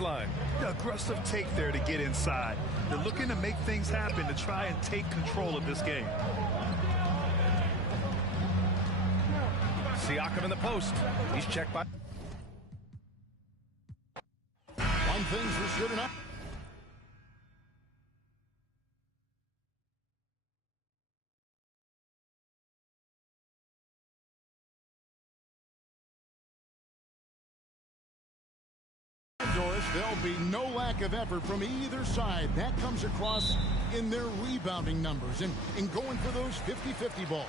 line. The aggressive take there to get inside. They're looking to make things happen to try and take control of this game. Siakam in the post. He's checked by. One thing's for sure tonight. There'll be no lack of effort from either side. That comes across in their rebounding numbers and going for those 50-50 balls.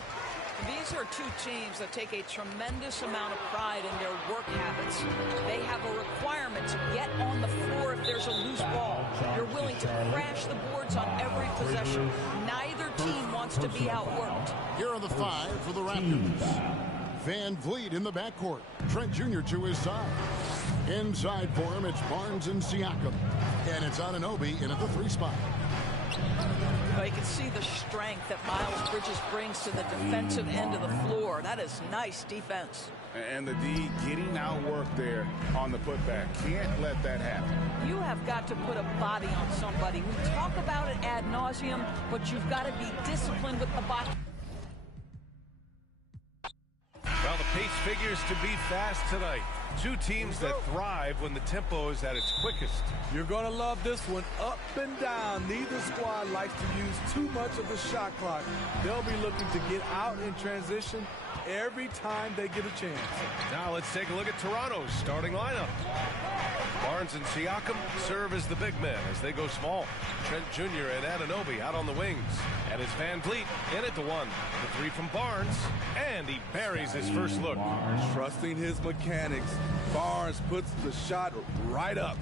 These are two teams that take a tremendous amount of pride in their work habits. They have a requirement to get on the floor if there's a loose ball. You're willing to crash the boards on every possession. Neither team wants to be outworked. Here are the five for the Raptors. Van Vliet in the backcourt. Trent Jr. to his side. Inside for him, it's Barnes and Siakam. And it's Anunoby in at the 3 spot. Well, you can see the strength that Miles Bridges brings to the defensive end of the floor. That is nice defense. And the D getting outworked there on the putback. Can't let that happen. You have got to put a body on somebody. We talk about it ad nauseum, but you've got to be disciplined with the body. Well, the pace figures to be fast tonight. Two teams that thrive when the tempo is at its quickest. You're going to love this one. Up and down. Neither squad likes to use too much of the shot clock. They'll be looking to get out in transition every time they get a chance. Now let's take a look at Toronto's starting lineup. Barnes and Siakam serve as the big men as they go small. Trent Jr. and Anunoby out on the wings. And it's Van Vliet in at the 1. The 3 from Barnes. And he buries his first look. Trusting his mechanics, Barnes puts the shot right up.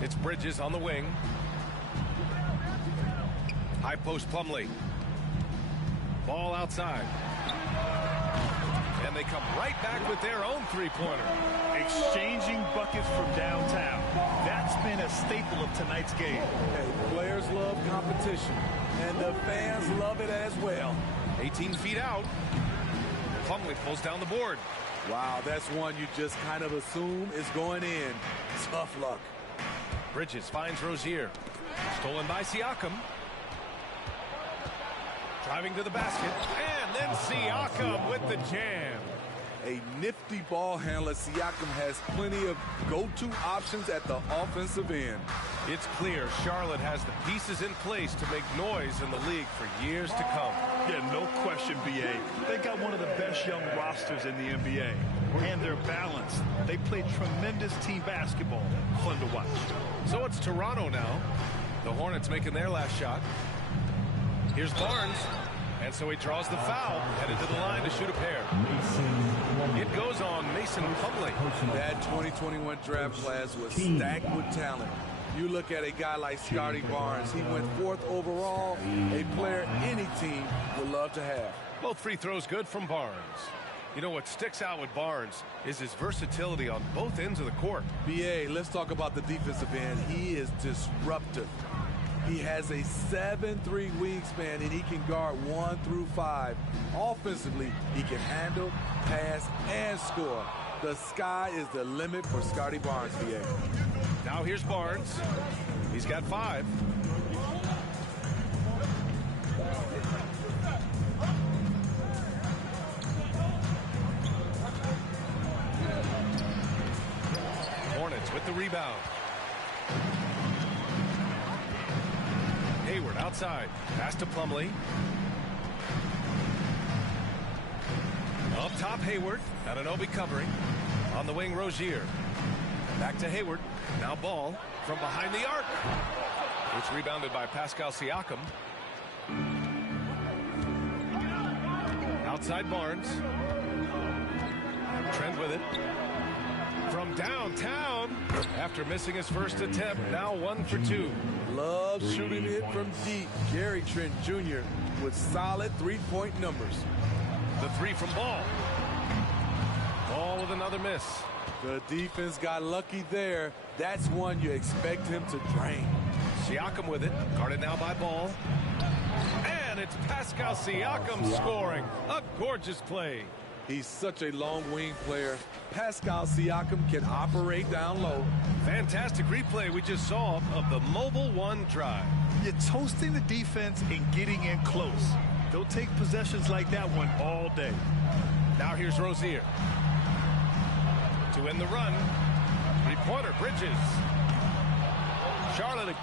It's Bridges on the wing. High post Plumlee. Ball outside. And they come right back with their own three-pointer. Exchanging buckets from downtown. That's been a staple of tonight's game. Hey, players love competition, and the fans love it as well. 18 feet out. Plumlee pulls down the board. Wow, that's one you just kind of assume is going in. Tough luck. Bridges finds Rozier. Stolen by Siakam. Driving to the basket. And then Siakam with the jam. A nifty ball handler. Siakam has plenty of go-to options at the offensive end. It's clear Charlotte has the pieces in place to make noise in the league for years to come. Yeah, no question, B.A. They got one of the best young rosters in the NBA. And they're balanced. They play tremendous team basketball. Fun to watch. So it's Toronto now. The Hornets making their last shot. Here's Barnes. And so he draws the foul, headed to the line to shoot a pair. It goes on Mason Plumlee. That 2021 draft class was stacked with talent. You look at a guy like Scotty Barnes. He went 4th overall, a player any team would love to have. Both free throws good from Barnes. You know what sticks out with Barnes is his versatility on both ends of the court. B.A., let's talk about the defensive end. He is disruptive. He has a 7'3" wingspan, and he can guard 1 through 5. Offensively, he can handle, pass, and score. The sky is the limit for Scotty Barnes, B.A. Now here's Barnes. He's got 5. Hornets with the rebound. Hayward outside. Pass to Plumlee. Up top, Hayward. Anunoby covering. On the wing, Rozier. Back to Hayward. Now ball from behind the arc. It's rebounded by Pascal Siakam. Outside Barnes. Trent with it. From downtown. After missing his first attempt, now 1 for 2. Loves shooting it from deep. Gary Trent Jr. with solid three-point numbers. The 3 from Ball. Ball with another miss. The defense got lucky there. That's one you expect him to drain. Siakam with it. Guarded now by Ball. And it's Pascal Siakam scoring. A gorgeous play. He's such a long wing player. Pascal Siakam can operate down low. Fantastic replay we just saw of the Mobile One drive. You're toasting the defense and getting in close. They'll take possessions like that one all day. Now here's Rozier. To end the run. Three-pointer, Bridges. Charlotte.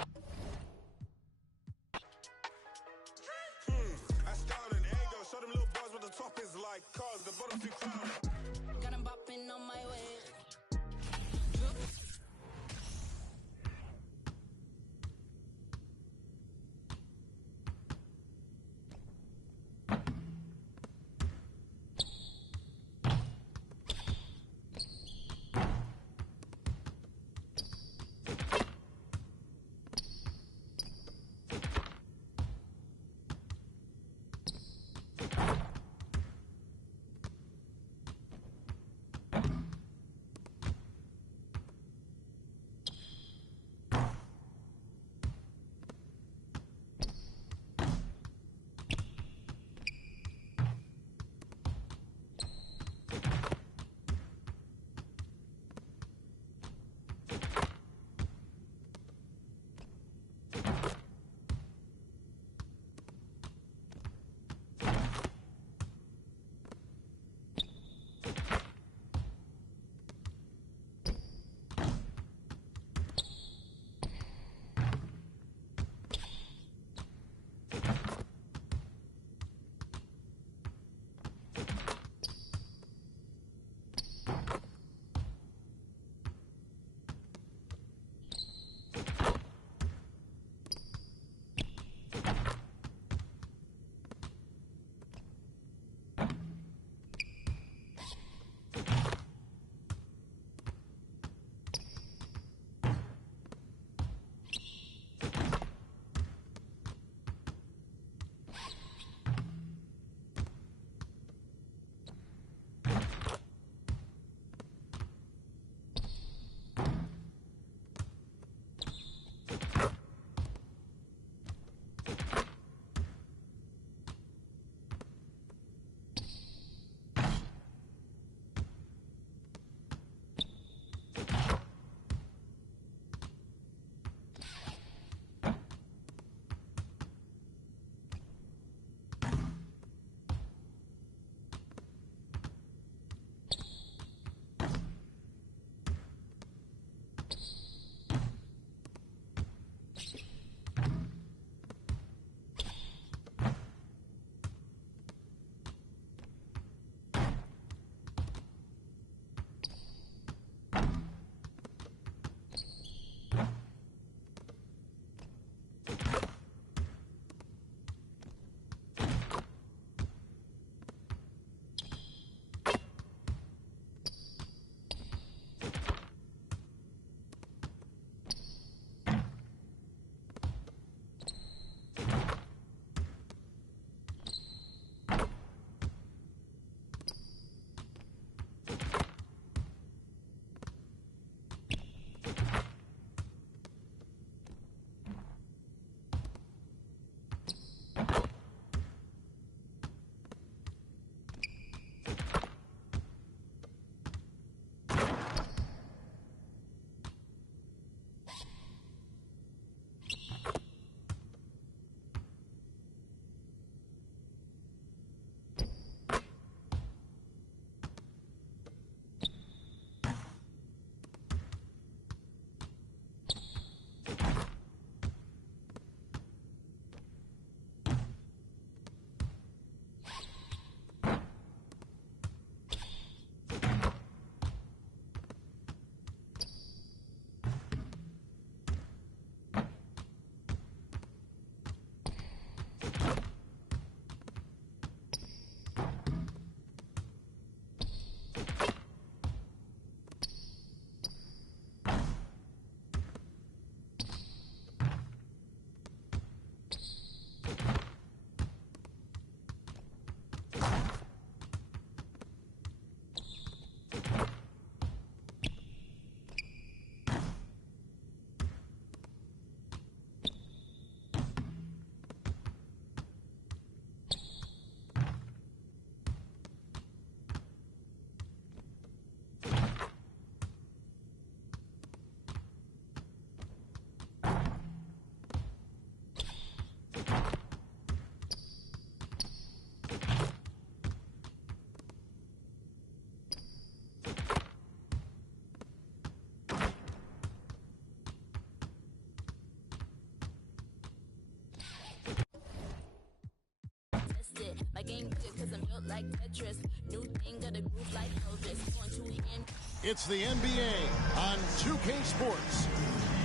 It's the NBA on 2K Sports.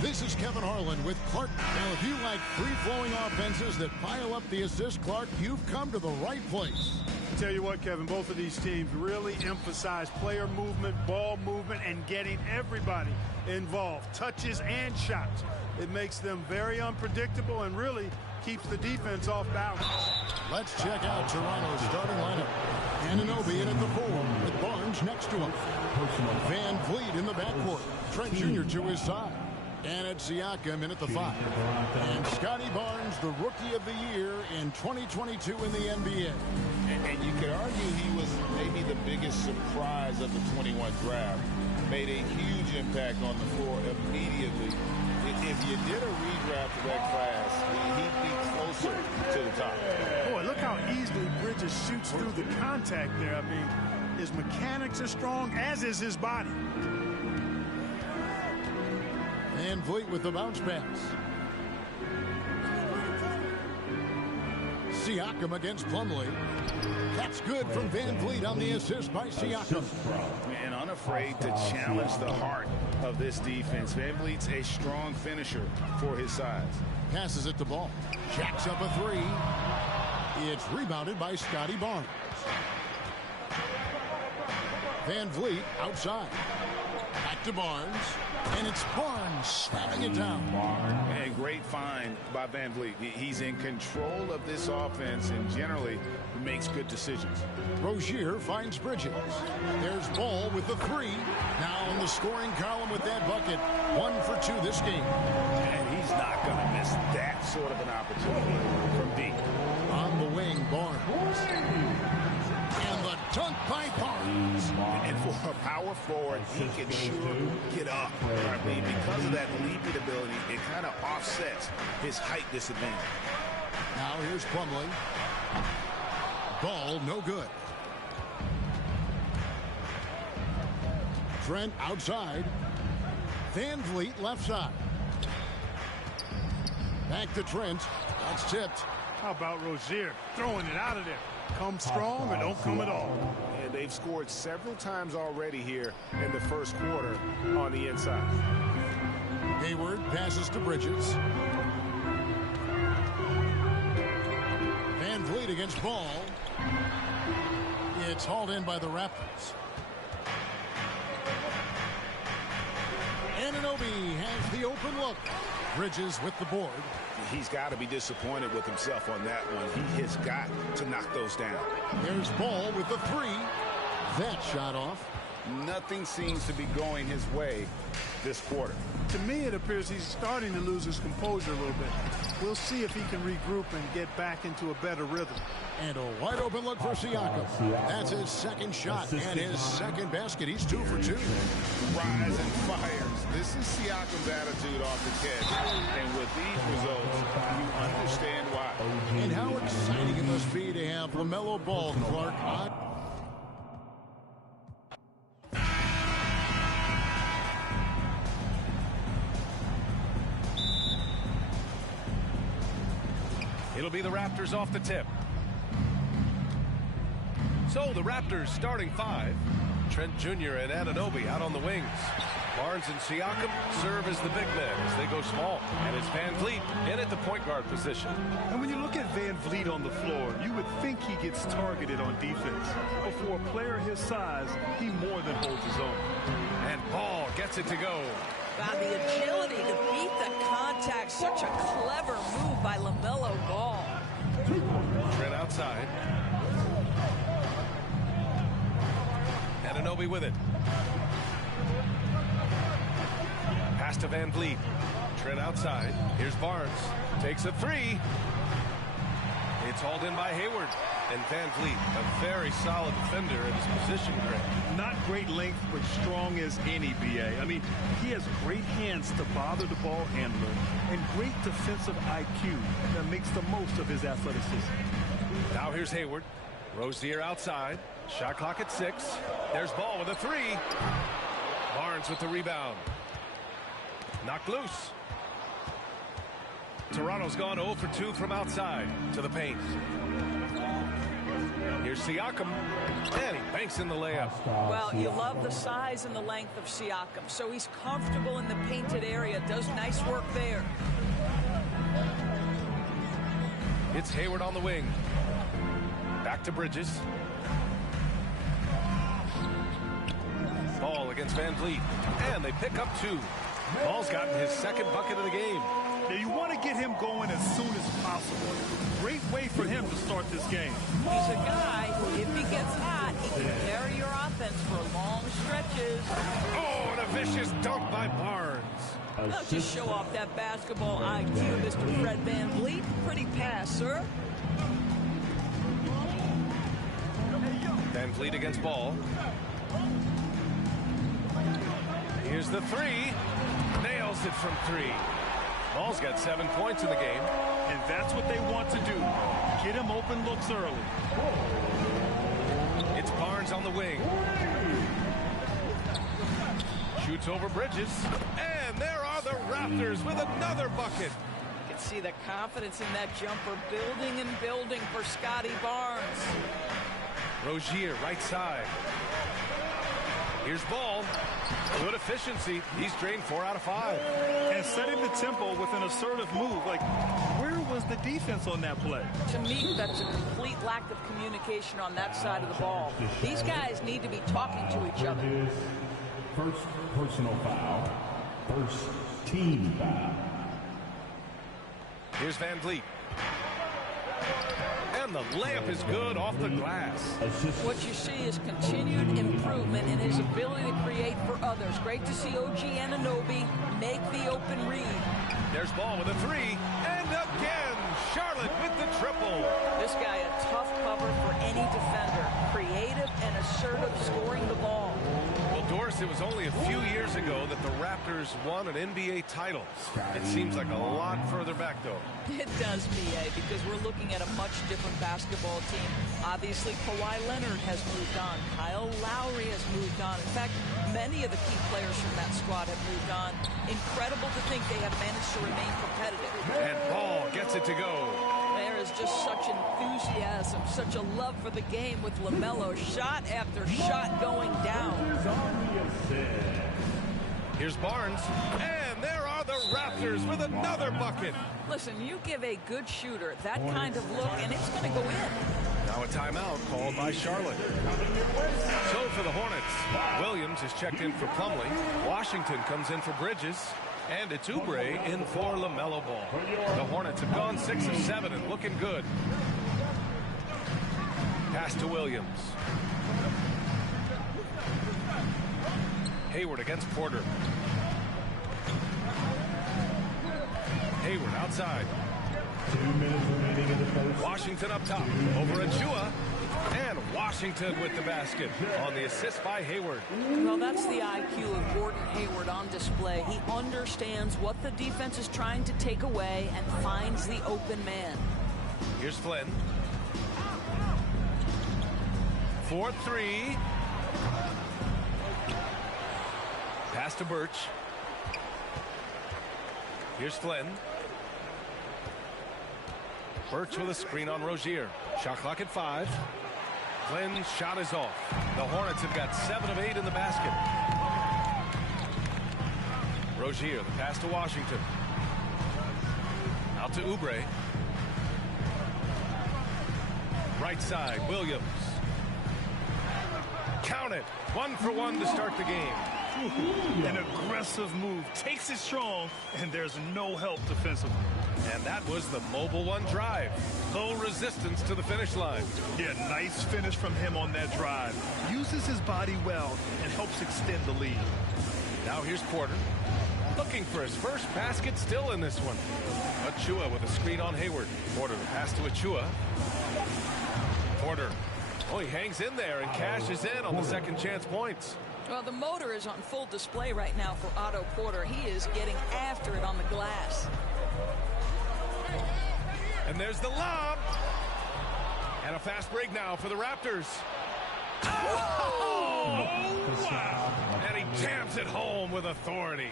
This is Kevin Harlan with Clark. Now, if you like free-flowing offenses that pile up the assist, Clark, you've come to the right place. I tell you what, Kevin, both of these teams really emphasize player movement, ball movement, and getting everybody involved, touches and shots. It makes them very unpredictable and really keeps the defense off balance. Let's check out Toronto's starting lineup. Anunoby in at the 4 with Barnes next to him. Van Vliet in the backcourt. Trent Jr. to his side. And it's Siakam in at the 5. And Scotty Barnes, the Rookie of the Year in 2022 in the NBA. And you could argue he was maybe the biggest surprise of the 21 draft. Made a huge impact on the floor immediately. If you did a redraft of that class, he'd be closer to the top. Boy, look how easily Bridges shoots through the contact there. I mean, his mechanics are strong, as is his body. Van Vliet with the bounce pass. Siakam against Plumlee. That's good from Van Vliet on the assist by Siakam. And unafraid to challenge the heart of this defense. Van Vliet's a strong finisher for his size. Passes it to Ball. Jacks up a 3. It's rebounded by Scotty Barnes. Van Vliet outside. Back to Barnes. And it's Barnes slamming it down. And great find by Van Vliet. He's in control of this offense and generally makes good decisions. Rozier finds Bridges. There's Ball with the 3. Now in the scoring column with that bucket. 1 for 2 this game. And he's not going to miss that sort of an opportunity from deep. On the wing, Barnes. And the dunk by Barnes. And for a power forward, he can sure get up. I mean, because of that leaping ability, it kind of offsets his height disadvantage. Now here's Plumlee. Ball, no good. Trent outside. Van Vliet left side. Back to Trent. That's tipped. How about Rozier throwing it out of there? Come strong or don't come at all. And they've scored several times already here in the first quarter on the inside. Hayward passes to Bridges. Van Vliet against Ball. It's hauled in by the Raptors. Anunoby has the open look. Bridges with the board. He's got to be disappointed with himself on that one. He has got to knock those down. There's Ball with the 3. That shot off. Nothing seems to be going his way this quarter. To me, it appears he's starting to lose his composure a little bit. We'll see if he can regroup and get back into a better rhythm. And a wide open look for Siakam. That's his second shot and his second basket. He's 2 for 2. Rise and fires. This is Siakam's attitude off the catch. And with these results, you understand why. And how exciting it must be to have LaMelo Ball, Clark. It'll be the Raptors off the tip. So the Raptors starting 5. Trent Jr. and Anunoby out on the wings. Barnes and Siakam serve as the big men as they go small. And it's Van Vliet in at the point guard position. And when you look at Van Vliet on the floor, you would think he gets targeted on defense. But for a player his size, he more than holds his own. And Ball gets it to go. Wow, the agility to beat the contact. Such a clever move by LaMelo Ball. Trent outside. Anunoby with it. Pass to Van Vliet. Trent outside. Here's Barnes. Takes a 3. It's hauled in by Hayward. And Van Vliet, a very solid defender at his position grade. Not great length, but strong as any, BA. I mean, he has great hands to bother the ball handler and great defensive IQ that makes the most of his athleticism. Now here's Hayward. Rozier outside. Shot clock at 6. There's Ball with a 3. Barnes with the rebound. Knocked loose. Toronto's gone 0 for 2 from outside to the paint. Here's Siakam, and he banks in the layup. Well, you love the size and the length of Siakam, so he's comfortable in the painted area, does nice work there. It's Hayward on the wing. Back to Bridges. Ball against Van Vliet, and they pick up 2. Ball's gotten his second bucket of the game. Now you want to get him going as soon as possible. Great way for him to start this game. He's a guy who, if he gets hot, he can carry your offense for long stretches. Oh, and a vicious dunk by Barnes. Now just show off that basketball IQ, Mr. Fred Van Vliet. Pretty pass, sir. Van Vliet against Ball. Here's the 3. Nails it from 3. Ball's got 7 points in the game. And that's what they want to do. Get him open looks early. It's Barnes on the wing. Shoots over Bridges. And there are the Raptors with another bucket. You can see the confidence in that jumper building and building for Scotty Barnes. Rozier, right side. Here's Ball. Good efficiency. He's drained 4 out of 5. And setting the tempo with an assertive move. Like, where was the defense on that play? To me, that's a complete lack of communication on that side of the ball. These guys need to be talking to each other. First personal foul. First team foul. Here's Van Vliet. And the layup is good off the glass. What you see is continued improvement in his ability to create for others. Great to see OG Anunoby make the open read. There's Ball with a 3. And again, Charlotte with the triple. This guy a tough cover for any defender. Creative and assertive scoring the ball. Well, Doris, it was only a few years ago that the Raptors won an NBA title. It seems like a lot further back, though. It does, Miese, because we're looking at a much different basketball team. Obviously, Kawhi Leonard has moved on. Kyle Lowry has moved on. In fact, many of the key players from that squad have moved on. Incredible to think they have managed to remain competitive. And Ball gets it to go. There is just such enthusiasm, such a love for the game with LaMelo. Shot after shot going down. Here's Barnes. And there are the Raptors with another bucket. Listen, you give a good shooter that kind of look, and it's going to go in. Now a timeout called by Charlotte. So for the Hornets, Williams is checked in for Plumlee. Washington comes in for Bridges. And it's Oubre in for LaMelo Ball. The Hornets have gone 6 of 7 and looking good. Pass to Williams. Hayward against Porter. Hayward outside. 2 minutes remaining in the first. Washington up top over Achua. And Washington with the basket on the assist by Hayward. Well, that's the IQ of Gordon Hayward on display. He understands what the defense is trying to take away and finds the open man. Here's Flynn. 4-3. Pass to Birch. Here's Flynn. Birch with a screen on Rozier. Shot clock at 5. Flynn's shot is off. The Hornets have got 7 of 8 in the basket. Rozier, the pass to Washington. Out to Oubre. Right side, Williams. Count it. 1 for 1 to start the game. An aggressive move. Takes it strong, and there's no help defensively. And that was the Mobile One drive. Low resistance to the finish line. Yeah, nice finish from him on that drive. Uses his body well and helps extend the lead. Now here's Porter. Looking for his first basket still in this one. Achua with a screen on Hayward. Porter the pass to Achua. Porter. Oh, he hangs in there and cashes in on the second chance points. Well, the motor is on full display right now for Otto Porter. He is getting after it on the glass. And there's the lob. And a fast break now for the Raptors. Oh, wow. And he jams it home with authority.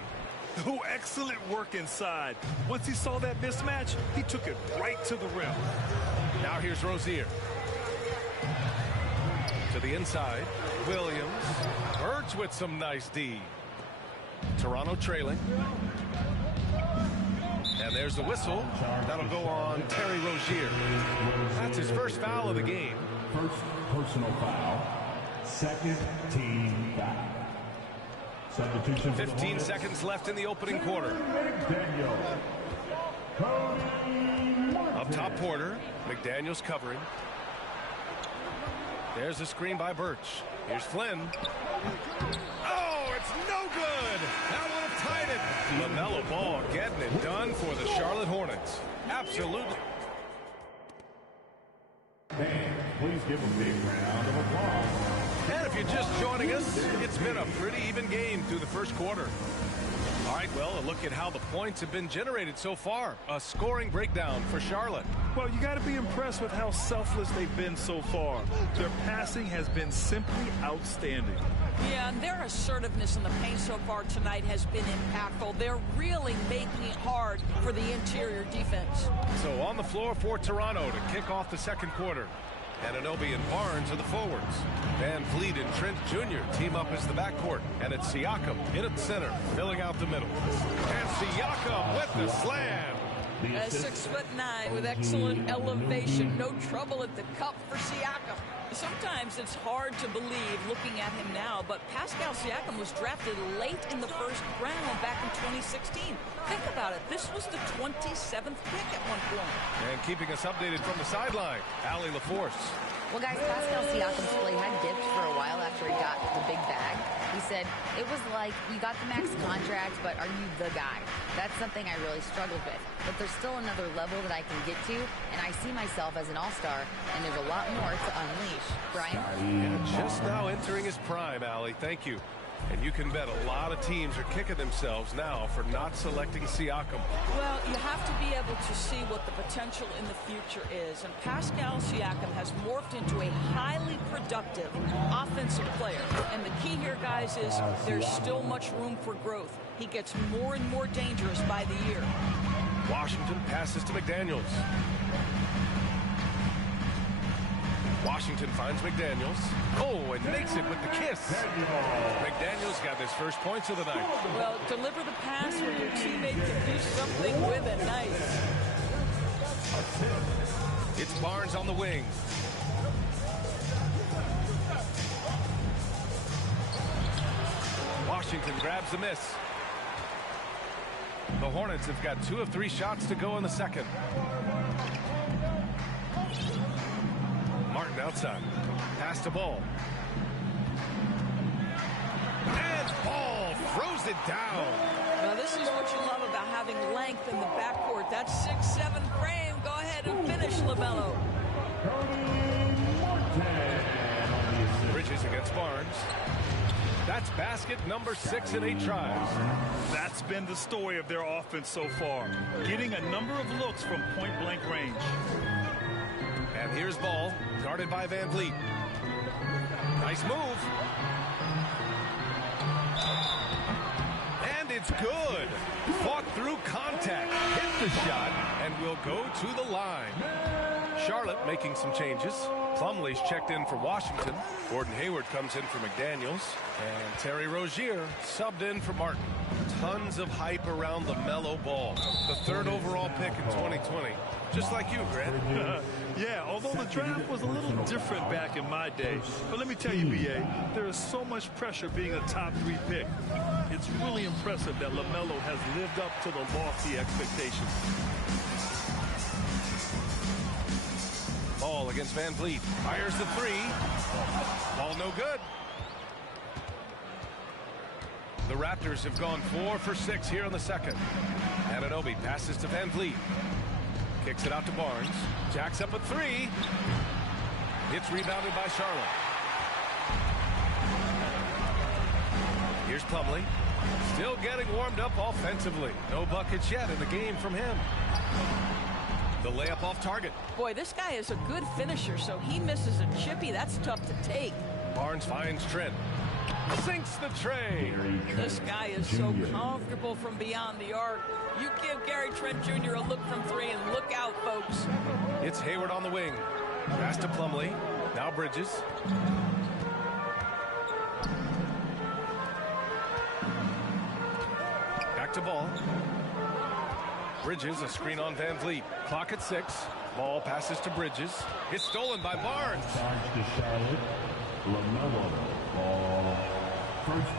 Oh, excellent work inside. Once he saw that mismatch, he took it right to the rim. Now here's Rozier. to the inside. Williams. Birch with some nice D. Toronto trailing. And there's the whistle. That'll go on Terry Rozier. That's his first foul of the game. First personal foul. Second team foul. Substitution. 15 seconds left in the opening quarter. Up top, Porter. McDaniels covering. There's a screen by Birch. Here's Flynn. Oh, it's no good. That would have tied it. LaMelo Ball getting it done for the Charlotte Hornets. Absolutely. Please give a big round of applause. And if you're just joining us, it's been a pretty even game through the first quarter. All right, well, a look at how the points have been generated so far. A scoring breakdown for Charlotte. Well, you got to be impressed with how selfless they've been so far. Their passing has been simply outstanding. Yeah, and their assertiveness in the paint so far tonight has been impactful. They're really making it hard for the interior defense. So on the floor for Toronto to kick off the second quarter. Anunoby and Barnes are the forwards. Van Vliet and Trent Jr. team up as the backcourt. And it's Siakam in at center, filling out the middle. And Siakam with the slam. 6'9" with excellent elevation. No trouble at the cup for Siakam. Sometimes it's hard to believe looking at him now, but Pascal Siakam was drafted late in the first round back in 2016. Think about it. This was the 27th pick at one point. And keeping us updated from the sideline, Allie LaForce. Well, guys, Pascal Siakam's play had dipped for a while after he got the big bag. He said, it was like, you got the max contract, but are you the guy? That's something I really struggled with. But there's still another level that I can get to, and I see myself as an all-star, and there's a lot more to unleash. Brian? Yeah, just now entering his prime, Allie. Thank you. And you can bet a lot of teams are kicking themselves now for not selecting Siakam. Well, you have to be able to see what the potential in the future is. And Pascal Siakam has morphed into a highly productive offensive player. And the key here, guys, is there's still much room for growth. He gets more and more dangerous by the year. Washington passes to McDaniels. Washington finds McDaniels. Oh, and makes it with the kiss. McDaniels got his first points of the night. Well, deliver the pass where your teammate can do something with it. Nice. It's Barnes on the wing. Washington grabs the miss. The Hornets have got 2 of 3 shots to go in the second. Martin outside. Pass to Ball. And Ball throws it down. Now this is what you love about having length in the backcourt. That 6'7" frame. Go ahead and finish, LaMelo. Bridges against Barnes. That's basket number 6 in 8 tries. That's been the story of their offense so far. Getting a number of looks from point-blank range. And here's Ball, guarded by Van Vliet. Nice move. And it's good. Fought through contact, hit the shot, and will go to the line. Charlotte making some changes. Plumlee's checked in for Washington. Gordon Hayward comes in for McDaniels. And Terry Rozier subbed in for Martin. Tons of hype around LaMelo Ball, the 3rd overall pick in 2020. Just like you, Grant. Yeah, although the draft was a little different back in my day. But let me tell you, B.A., there is so much pressure being a top 3 pick. It's really impressive that LaMelo has lived up to the lofty expectations. Ball against Van Vliet. Fires the 3. Ball no good. The Raptors have gone 4 for 6 here in the second. Anunoby passes to Van Vliet. Kicks it out to Barnes. Jacks up a 3. It's rebounded by Charlotte. Here's Plumlee. Still getting warmed up offensively. No buckets yet in the game from him. The layup off target. Boy, this guy is a good finisher, so he misses a chippy. That's tough to take. Barnes finds Trent. Sinks the tray. This guy is so comfortable from beyond the arc. You give Gary Trent Jr. a look from 3 and look out, folks. It's Hayward on the wing. Pass to Plumlee. Now Bridges. to ball. Bridges, a screen on Van Vliet. Clock at 6. Ball passes to Bridges. It's stolen by Barnes.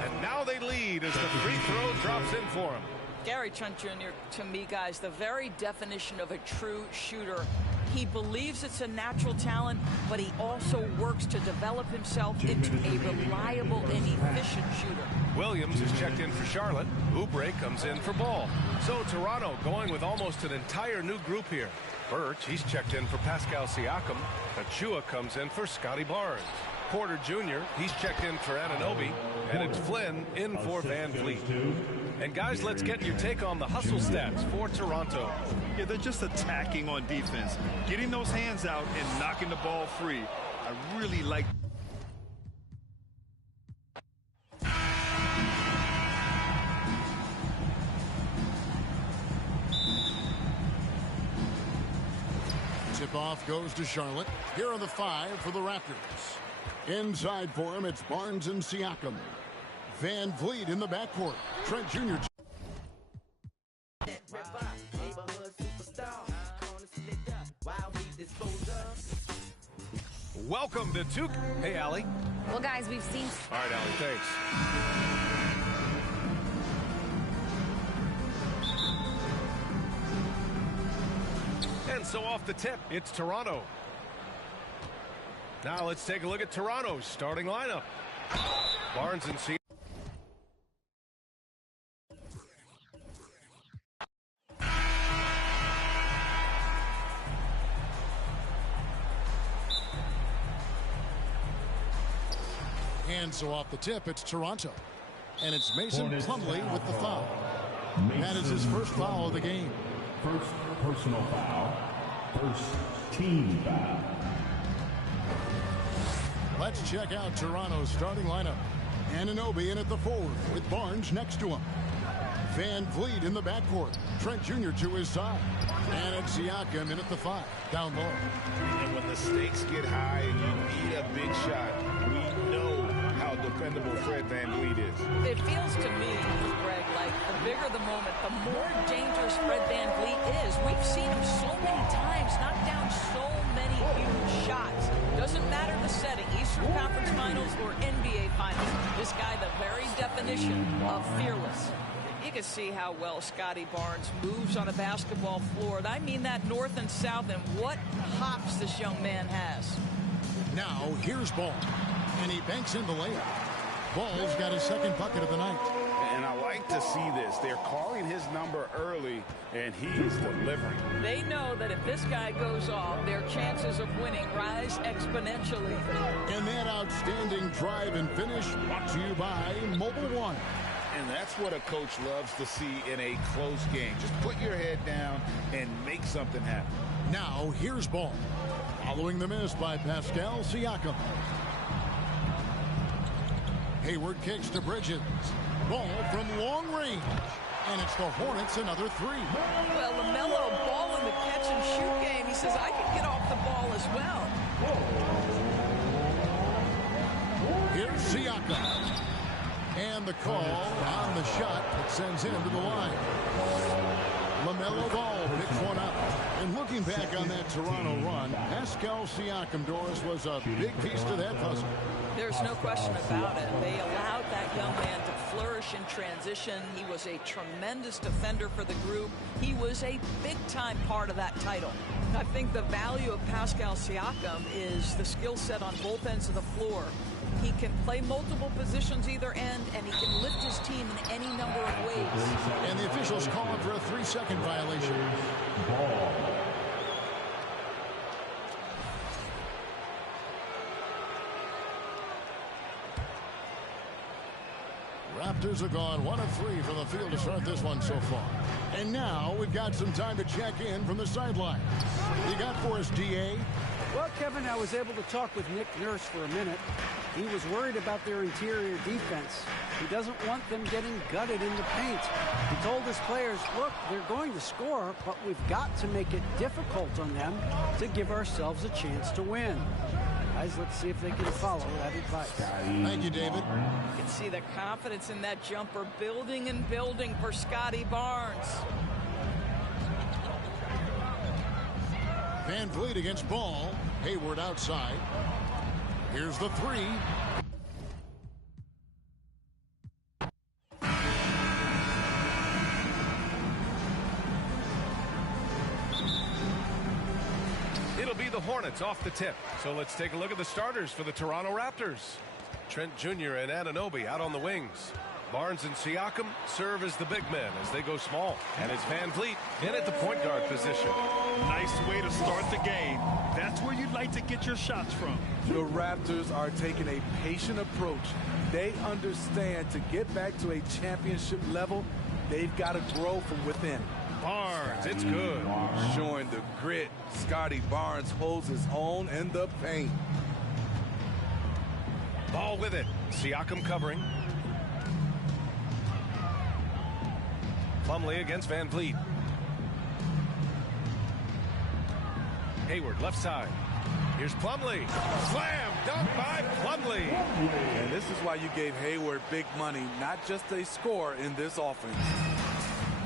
And now they lead as the free throw drops in for him. Gary Trent Jr., to me, guys, the very definition of a true shooter. He believes it's a natural talent, but he also works to develop himself into a reliable and efficient shooter. Williams is checked in for Charlotte. Oubre comes in for Ball. So Toronto going with almost an entire new group here. Birch, he's checked in for Pascal Siakam. Achua comes in for Scotty Barnes. Porter Jr., he's checked in for Anunoby. And it's Flynn in for Van Vliet. And guys, let's get your take on the hustle stats for Toronto. Yeah, they're just attacking on defense, getting those hands out and knocking the ball free. I really like. Tip-off goes to Charlotte. Here are the 5 for the Raptors. Inside for him, it's Barnes and Siakam. Van Vliet in the backcourt. Trent Jr. Welcome to Duke. Hey, Allie. Well, guys, we've seen... All right, Allie, thanks. And so off the tip, it's Toronto. Now let's take a look at Toronto's starting lineup. Barnes and Siakam. And so off the tip, it's Toronto. And it's Mason Plumlee with the foul. That is his first foul of the game. First personal foul. First team foul. Let's check out Toronto's starting lineup. Anunoby in at the 4 with Barnes next to him. Van Vliet in the backcourt. Trent Jr. to his side. And it's Siakam in at the 5, down low. And when the stakes get high and you need a big shot, we know how dependable Fred Van Vliet is. It feels to me, Greg, like the bigger the moment, the more dangerous Fred Van Vliet is. We've seen him so many times knock down so many huge shots. Doesn't matter the setting, Eastern Conference Finals or NBA Finals. This guy, the very definition of fearless. You can see how well Scotty Barnes moves on a basketball floor. And I mean that north and south, and what hops this young man has. Now, here's Ball. And he banks in the layup. Ball's got his second bucket of the night. And I like to see this. They're calling his number early, and he is delivering. They know that if this guy goes off, their chances of winning rise exponentially. And that outstanding drive and finish brought to you by Mobile One. And that's what a coach loves to see in a close game. Just put your head down and make something happen. Now, here's Ball. Following the miss by Pascal Siakam. Hayward kicks to Bridges. Ball from long range. And it's the Hornets another 3. Well, LaMelo Ball in the catch and shoot game. He says, I can get off the ball as well. Here's Siakam. And the call on the shot that sends him to the line. LaMelo Ball picks one up. And looking back on that Toronto run, Pascal Siakam, Doris, was a big piece to that puzzle. There's no question about it. They allowed that young man to flourish in transition. He was a tremendous defender for the group. He was a big-time part of that title. I think the value of Pascal Siakam is the skill set on both ends of the floor. He can play multiple positions either end, and he can lift his team in any number of ways. And the officials call him for a 3-second violation. Ball. Raptors have gone 1 of 3 from the field to start this one so far. And now we've got some time to check in from the sidelines. You got for us, D.A.? Well, Kevin, I was able to talk with Nick Nurse for a minute. He was worried about their interior defense. He doesn't want them getting gutted in the paint. He told his players, look, they're going to score, but we've got to make it difficult on them to give ourselves a chance to win. Guys, let's see if they can follow that advice. Thank you, David. You can see the confidence in that jumper building and building for Scotty Barnes. Van Vliet against Ball. Hayward outside. Here's the three. It'll be the Hornets off the tip. So let's take a look at the starters for the Toronto Raptors. Trent Jr. and Anunoby out on the wings. Barnes and Siakam serve as the big men as they go small. And it's Van Vliet in at the point guard position. Nice way to start the game. That's where you'd like to get your shots from. The Raptors are taking a patient approach. They understand to get back to a championship level, they've got to grow from within. Barnes, it's good. Showing the grit, Scotty Barnes holds his own in the paint. Ball with it. Siakam covering. Plumlee against Van Vliet. Hayward left side. Here's Plumlee. Slam dunk by Plumlee. And this is why you gave Hayward big money, not just a score in this offense.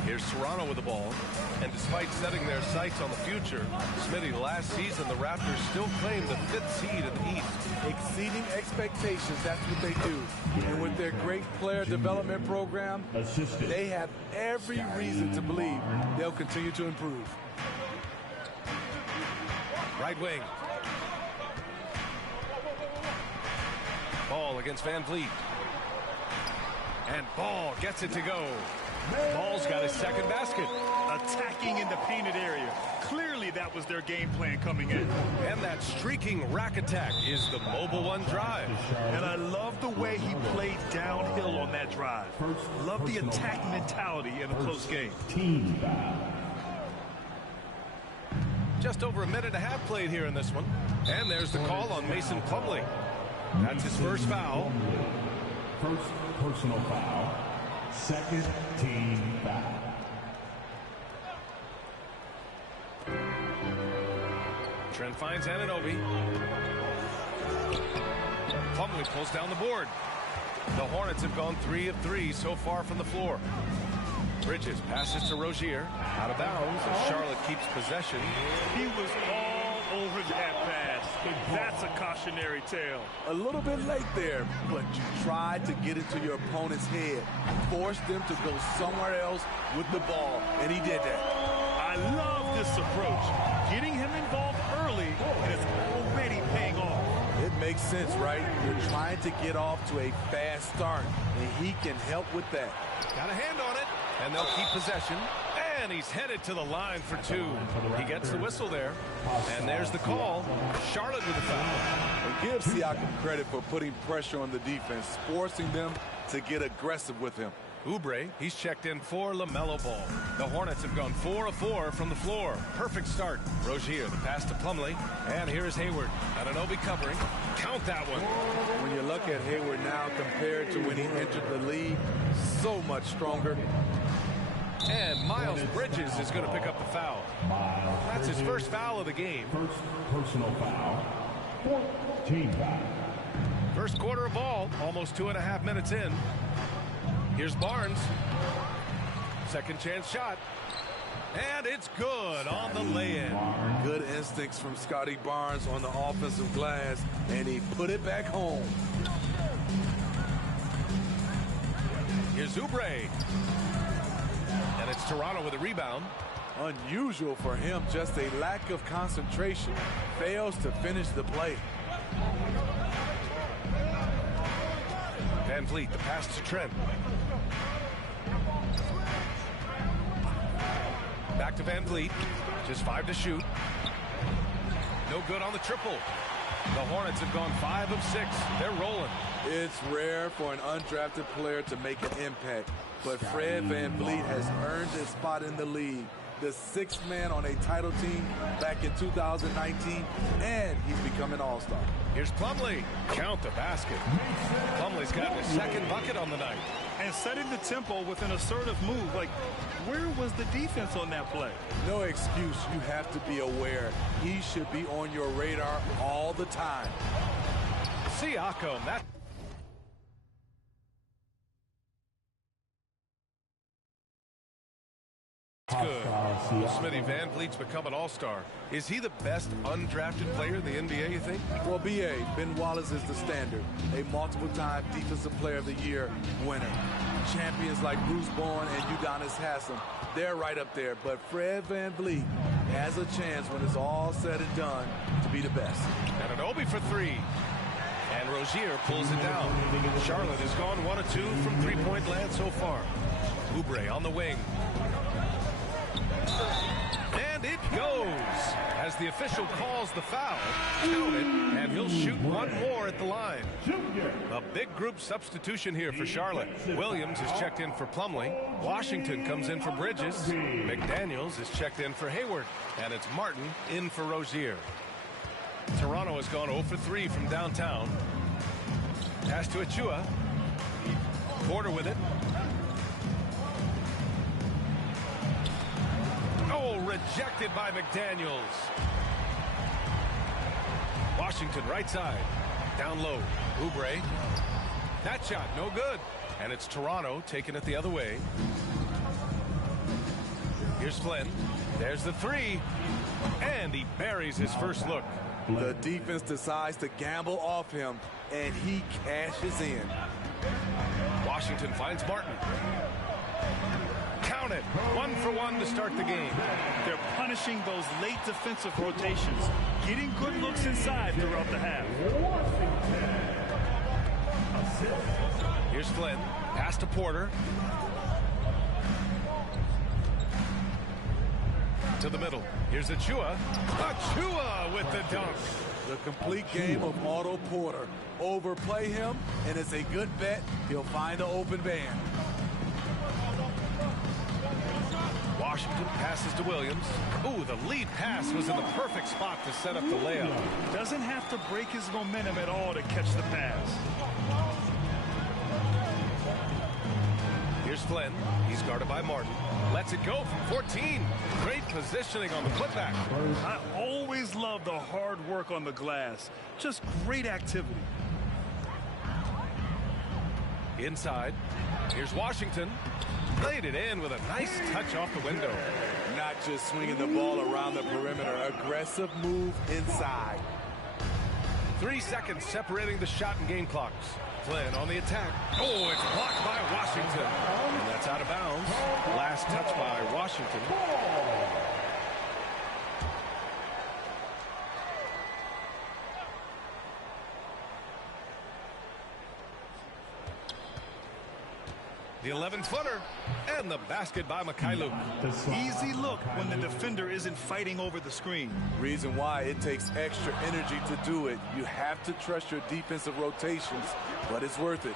Here's Toronto with the ball. And despite setting their sights on the future, Smitty, last season the Raptors still claim the 5th seed in the East. Exceeding expectations, that's what they do. And with their great player development program, they have every reason to believe they'll continue to improve. Right wing. Ball against Van Vliet. And Ball gets it to go. Ball's got his second basket. Attacking in the painted area. Clearly that was their game plan coming in. And that streaking rack attack is the mobile one drive. And I love the way he played downhill on that drive. Love the attack mentality in a close game. Just over a minute and a half played here in this one. And there's the call on Mason Plumlee. That's his first foul. First personal foul. Second team foul. Trent finds Anunoby. Plumlee pulls down the board. The Hornets have gone 3 of 3 so far from the floor. Bridges passes to Rozier. Out of bounds as Charlotte keeps possession. He was all over that pass. That's a cautionary tale. A little bit late there, but you tried to get into your opponent's head. Forced them to go somewhere else with the ball, and he did that. I love this approach. Getting him involved early, and it's already paying off. It makes sense, right? You're trying to get off to a fast start, and he can help with that. Got a hand on it, and they'll keep possession. And he's headed to the line for 2. He gets the whistle there. And there's the call. Charlotte with the foul. And give Siakam credit for putting pressure on the defense, forcing them to get aggressive with him. Oubre, he's checked in for LaMelo Ball. The Hornets have gone 4 of 4 from the floor. Perfect start. Rozier, the pass to Plumlee. And here's Hayward. Anunoby covering. Count that one. When you look at Hayward now compared to when he entered the league, so much stronger. And Miles Bridges is going to pick up the foul. That's his first foul of the game. First personal foul. Team foul. First quarter of ball, almost 2.5 minutes in. Here's Barnes. Second chance shot. And it's good on the lay-in. Good instincts from Scotty Barnes on the offensive glass, and he put it back home. Here's Oubre. And it's Toronto with a rebound. Unusual for him, just a lack of concentration. Fails to finish the play. Van Vliet, the pass to Trent. Back to Van Vliet. Just 5 to shoot. No good on the triple. The Hornets have gone 5 of 6. They're rolling. It's rare for an undrafted player to make an impact, but Fred Van Vliet has earned his spot in the league. The 6th man on a title team back in 2019, and he's become an all-star. Here's Plumlee. Count the basket. Plumlee's got his second bucket on the night. And setting the tempo with an assertive move. Like, where was the defense on that play? No excuse. You have to be aware. He should be on your radar all the time. Siakam. That good. Smitty, Van Vliet's become an all-star. Is he the best undrafted player in the NBA, you think? Well, B.A., Ben Wallace is the standard. A multiple-time Defensive Player of the Year winner. Champions like Bruce Bowen and Udonis Haslem, they're right up there. But Fred Van Vliet has a chance when it's all said and done to be the best. And Anunoby for three. And Rozier pulls it down. Charlotte has gone 1 of 2 from three-point land so far. Oubre on the wing. And it goes as the official calls the foul. Count it, and he'll shoot one more at the line. A big group substitution here for Charlotte. Williams is checked in for Plumlee. Washington comes in for Bridges. McDaniels is checked in for Hayward. And it's Martin in for Rozier. Toronto has gone 0 for 3 from downtown. Pass to Achua. Porter with it. Oh, rejected by McDaniels. Washington right side. Down low. Oubre. That shot no good. And it's Toronto taking it the other way. Here's Flynn. There's the three. And he buries his first look. The defense decides to gamble off him, and he cashes in. Washington finds Martin. Count it. 1 for 1 to start the game. They're punishing those late defensive rotations, getting good looks inside throughout the half. Here's Flynn. Pass to Porter. To the middle. Here's Achua. Achua with the dunk. The complete game of Otto Porter. Overplay him, and it's a good bet he'll find an open man. Washington passes to Williams. Ooh, the lead pass was in the perfect spot to set up the layup. Doesn't have to break his momentum at all to catch the pass. Here's Flynn. He's guarded by Martin. Lets it go from 14. Great positioning on the putback. I always love the hard work on the glass. Just great activity. Inside. Here's Washington. Laid it in with a nice touch off the window. Not just swinging the ball around the perimeter. Aggressive move inside. 3 seconds separating the shot and game clocks. Flynn on the attack. Oh, it's blocked by Washington. And that's out of bounds. Last touch by Washington. The 11-footer. And the basket by Mikhailuk. Easy look when the defender isn't fighting over the screen. Reason why it takes extra energy to do it. You have to trust your defensive rotations, but it's worth it.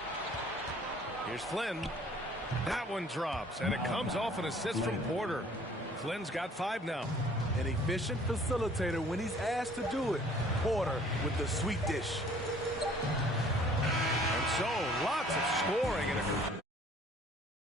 Here's Flynn. That one drops, and it comes off an assist from Porter. Flynn's got 5 now. An efficient facilitator when he's asked to do it. Porter with the sweet dish. And so, lots of scoring in a